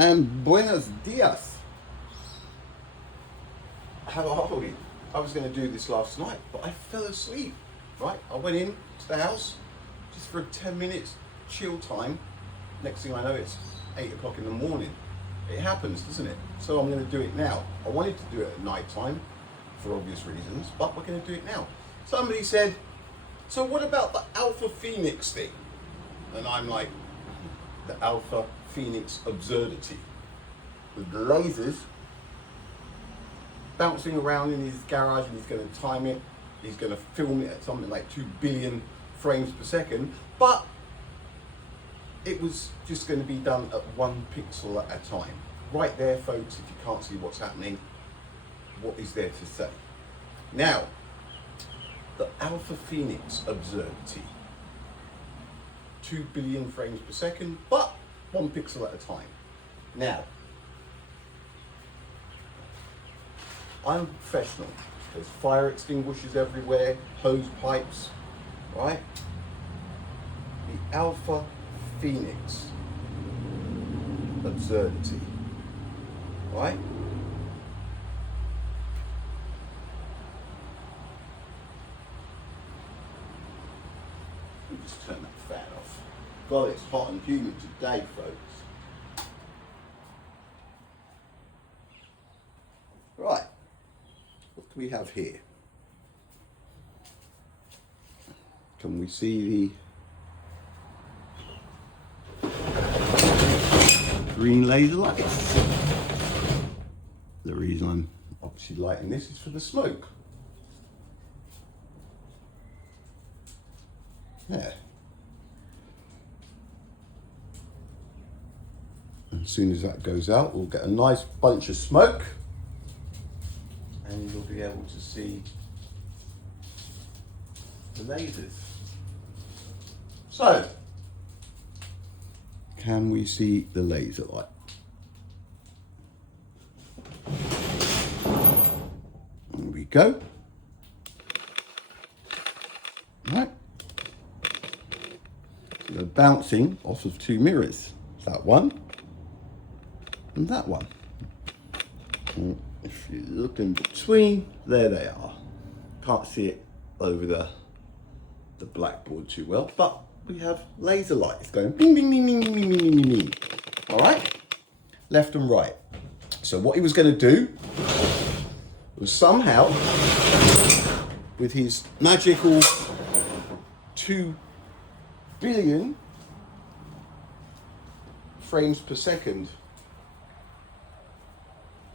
And buenos dias. How are we? I was going to do this last night, but I fell asleep, right? I went in to the house just for 10 minutes chill time. Next thing I know, it's 8 o'clock in the morning. It happens, doesn't it? So I'm going to do it now. I wanted to do it at night time for obvious reasons, but we're going to do it now. Somebody said, so what about the AlphaPhoenix thing? And I'm like, the AlphaPhoenix absurdity. With the lasers bouncing around in his garage, and he's going to time it. He's going to film it at something like 2 billion frames per second. But it was just going to be done at 1 pixel at a time. Right there, folks, if you can't see what's happening, what is there to say? Now, the AlphaPhoenix absurdity. 2 billion frames per second, but 1 pixel at a time. Now, I'm professional. There's fire extinguishers everywhere, hose pipes, right? The AlphaPhoenix absurdity, right? Let me just turn that fan off. God, it's hot and humid today, folks. Right. What do we have here? Can we see the green laser lights? The reason I'm obviously lighting this is for the smoke. Yeah. And as soon as that goes out, we'll get a nice bunch of smoke. And you'll be able to see the lasers. So, can we see the laser light? There we go. Right. So they're bouncing off of 2 mirrors. That one and that one. And if you look in between, there they are. Can't see it over the blackboard too well, but we have laser lights going bing, bing, bing, bing, bing, bing, bing, bing, bing. All right, left and right. So what he was going to do was somehow, with his magical 2 billion frames per second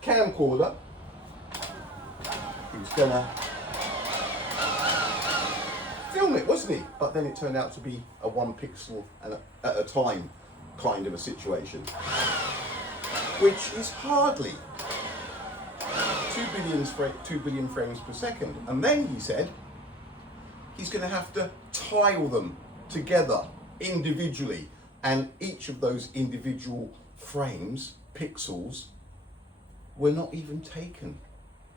camcorder, he was gonna film it, wasn't he? But then it turned out to be a 1 pixel at a time kind of a situation, which is hardly 2 billion frames per second. And then he said he's gonna have to tile them together individually, and each of those individual frames, pixels, were not even taken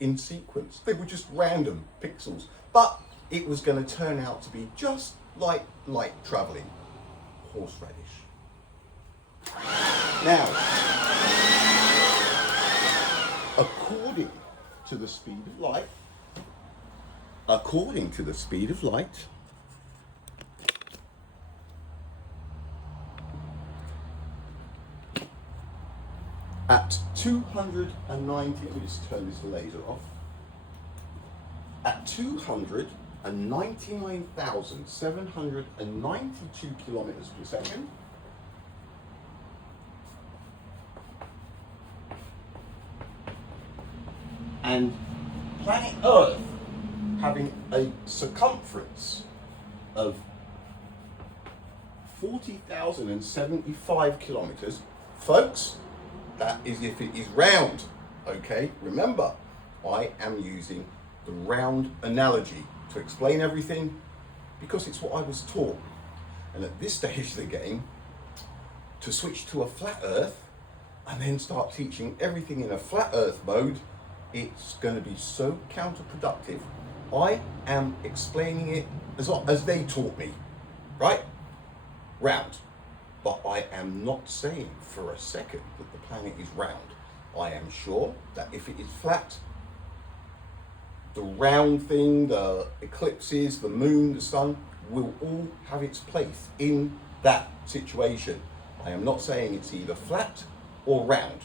in sequence. They were just random pixels. But it was going to turn out to be just like light traveling. Horseradish. Now, according to the speed of light, at 290, let me just turn this laser off. At 299,792 kilometers per second, and planet Earth having a circumference of 40,075 kilometers, folks, that is if it is round, okay? Remember, I am using the round analogy to explain everything because it's what I was taught. And at this stage of the game, to switch to a flat Earth and then start teaching everything in a flat Earth mode, it's going to be so counterproductive. I am explaining it as they taught me, right? Round. But I am not saying for a second that the planet is round. I am sure that if it is flat, the round thing, the eclipses, the moon, the sun, will all have its place in that situation. I am not saying it's either flat or round,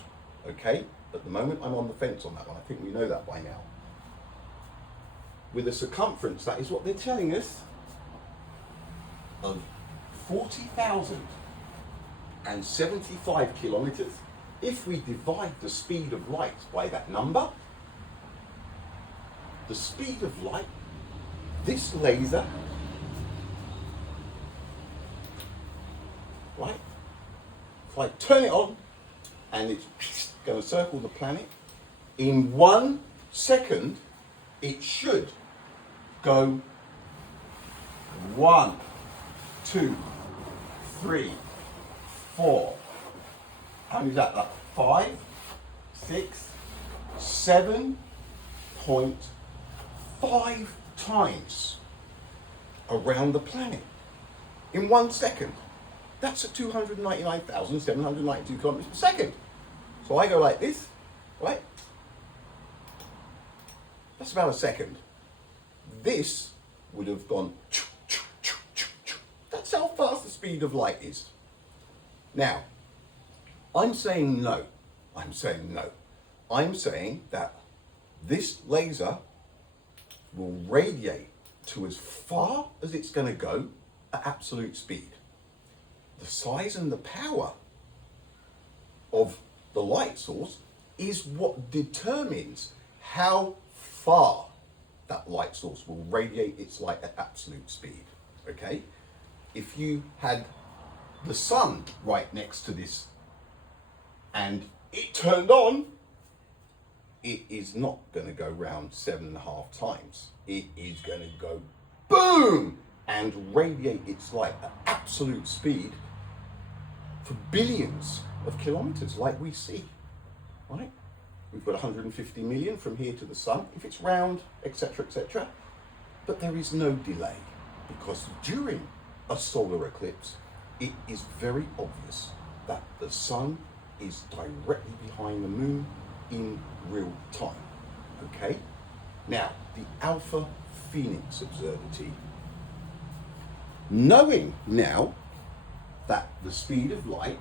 okay? At the moment, I'm on the fence on that one. I think we know that by now. With a circumference, that is what they're telling us, of 40,075 kilometers. If we divide the speed of light by that number, the speed of light, this laser, right? If I turn it on and it's going to circle the planet, in 1 second, it should go 1, 2, 3, 4. How many is that? Like 5, 6, 7.5 times around the planet in 1 second. That's at 299,792 kilometers per second. So I go like this, right? That's about a second. This would have gone. That's how fast the speed of light is. Now, I'm saying no. I'm saying no. I'm saying that this laser will radiate to as far as it's going to go at absolute speed. The size and the power of the light source is what determines how far that light source will radiate its light at absolute speed, okay? If you had the sun right next to this and it turned on, it is not going to go round 7.5 times. It is going to go boom and radiate its light at absolute speed for billions of kilometers like we see, right? We've got 150 million from here to the sun, if it's round, etc., etc. But there is no delay because during a solar eclipse, it is very obvious that the sun is directly behind the moon in real time, okay? Now, the AlphaPhoenix absurdity, knowing now that the speed of light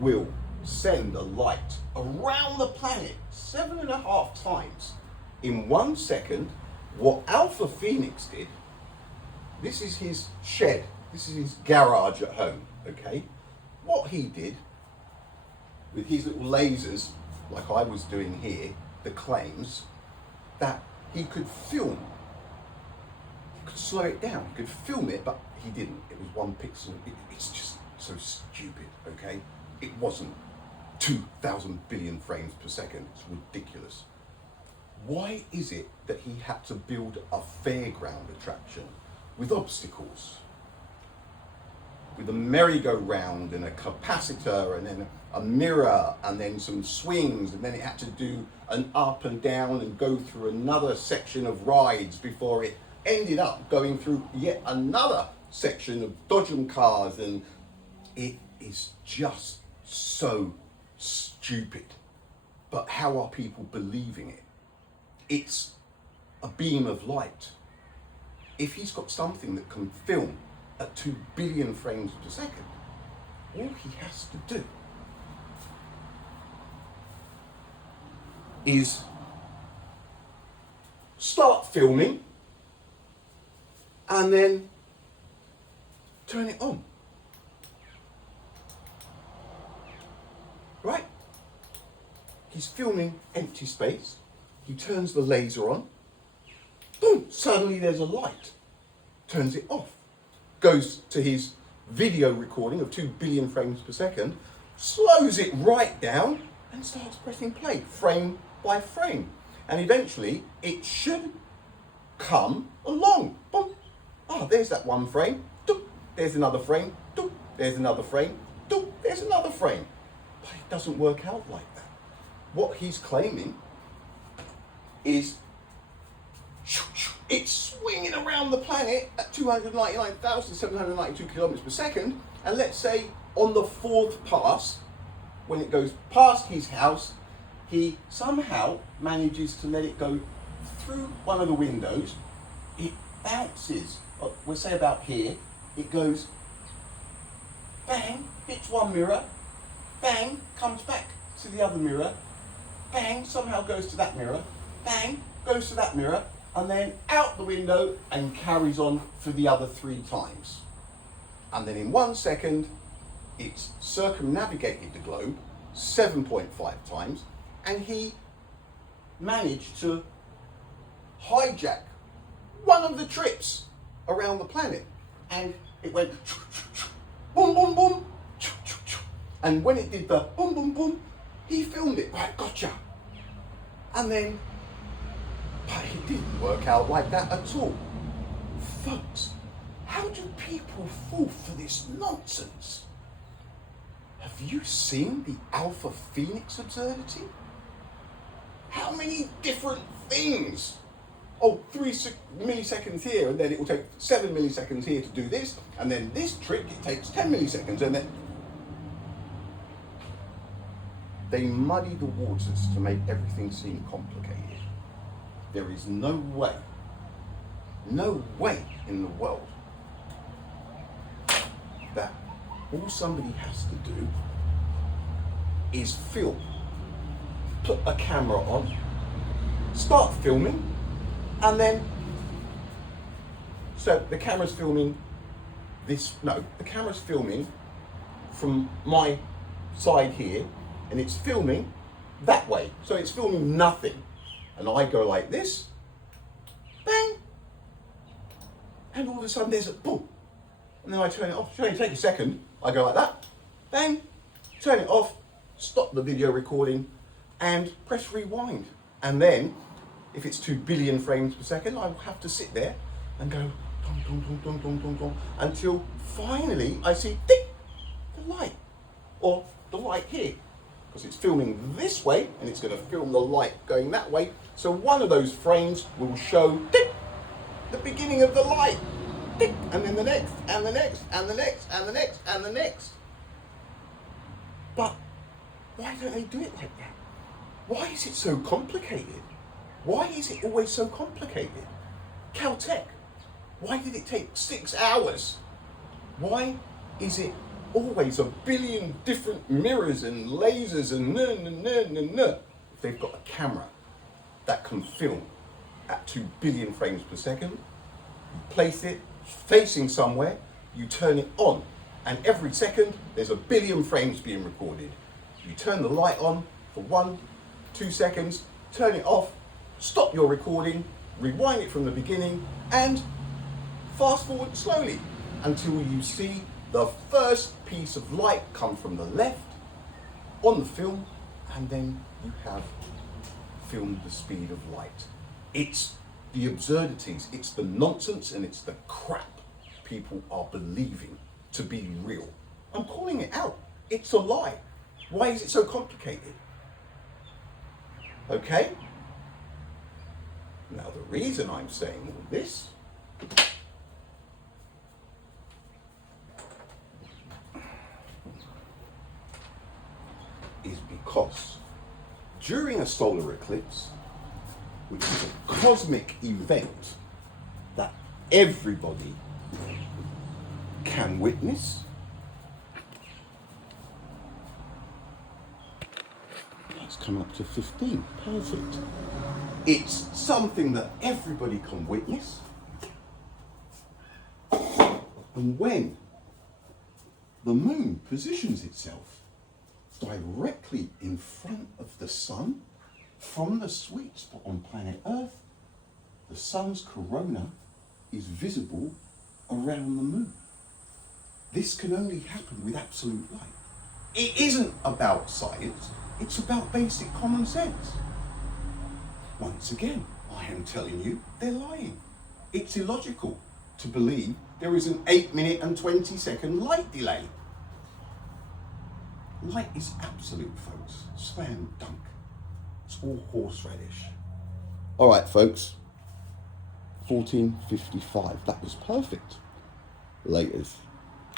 will send a light around the planet 7.5 times in 1 second, what AlphaPhoenix did, this is his shed, this is his garage at home, okay? What he did with his little lasers, like I was doing here, the claims that he could film, he could slow it down, he could film it, but he didn't. It was 1 pixel. It's just so stupid, okay? It wasn't 2,000 billion frames per second. It's ridiculous. Why is it that he had to build a fairground attraction with obstacles, with a merry-go-round and a capacitor and then a mirror and then some swings, and then it had to do an up and down and go through another section of rides before it ended up going through yet another section of dodgem cars, and it is just so stupid. But how are people believing it? It's a beam of light. If he's got something that can film at 2 billion frames per second, all he has to do is start filming and then turn it on. Right? He's filming empty space. He turns the laser on. Boom! Suddenly there's a light. Turns it off. Goes to his video recording of 2 billion frames per second, slows it right down and starts pressing play frame by frame. And eventually it should come along. Boom! Ah, there's that 1 frame. Doop, there's another frame. Doop, there's another frame. Doop, there's another frame. But it doesn't work out like that. What he's claiming is it's swinging around the planet at 299,792 kilometers per second, And let's say on the fourth pass, when it goes past his house, he somehow manages to let it go through one of the windows. It bounces, we'll say about here, it goes bang, hits one mirror, bang, comes back to the other mirror, bang, somehow goes to that mirror, bang, goes to that mirror, and then out the window and carries on for the other 3 times. And then in 1 second, it's circumnavigated the globe 7.5 times, and he managed to hijack one of the trips around the planet. And it went boom, boom, boom, and when it did the boom, boom, boom, he filmed it. Right, gotcha. And then, but it didn't work out like that at all. Folks, how do people fall for this nonsense? Have you seen the AlphaPhoenix absurdity? How many different things? Oh, 3 milliseconds here, and then it will take 7 milliseconds here to do this, and then this trick, it takes 10 milliseconds, and then they muddy the waters to make everything seem complicated. There is no way in the world that all somebody has to do is film, put a camera on, start filming, and then, so the camera's filming this, no, the camera's filming from my side here, and it's filming that way. So it's filming nothing. And I go like this, bang, and all of a sudden there's a boom. And then I turn it off. It's only take a second. I go like that, bang, turn it off, stop the video recording, and press rewind. And then, if it's 2 billion frames per second, I will have to sit there and go dong, dong, dong, dong, dong, dong, dong, until finally I see tick, the light, or the light here, because it's filming this way and it's going to film the light going that way. So one of those frames will show tick, the beginning of the light, tick, and then the next, and the next, and the next, and the next, and the next. But why don't they do it like that? Why is it so complicated? Why is it always so complicated? Caltech, why did it take 6 hours? Why is it always 1 billion different mirrors and lasers and if they've got a camera that can film at 2 billion frames per second, you place it facing somewhere, you turn it on, and every second there's 1 billion frames being recorded. You turn the light on for 1, 2 seconds, turn it off, stop your recording, rewind it from the beginning, and fast forward slowly until you see the first piece of light come from the left on the film, and then you have filmed the speed of light. It's the absurdities, it's the nonsense, and it's the crap people are believing to be real. I'm calling it out. It's a lie. Why is it so complicated? Okay? Now the reason I'm saying all this is because during a solar eclipse, which is a cosmic event that everybody can witness, let's come up to 15, perfect. It's something that everybody can witness. And when the moon positions itself directly in front of the sun, from the sweet spot on planet Earth, the sun's corona is visible around the moon. This can only happen with absolute light. It isn't about science, it's about basic common sense. Once again, I am telling you, they're lying. It's illogical to believe there is an 8-minute and 20-second light delay. Light is absolute, folks. Slam dunk. It's all horseradish. All right, folks. 14:55. That was perfect. Laters.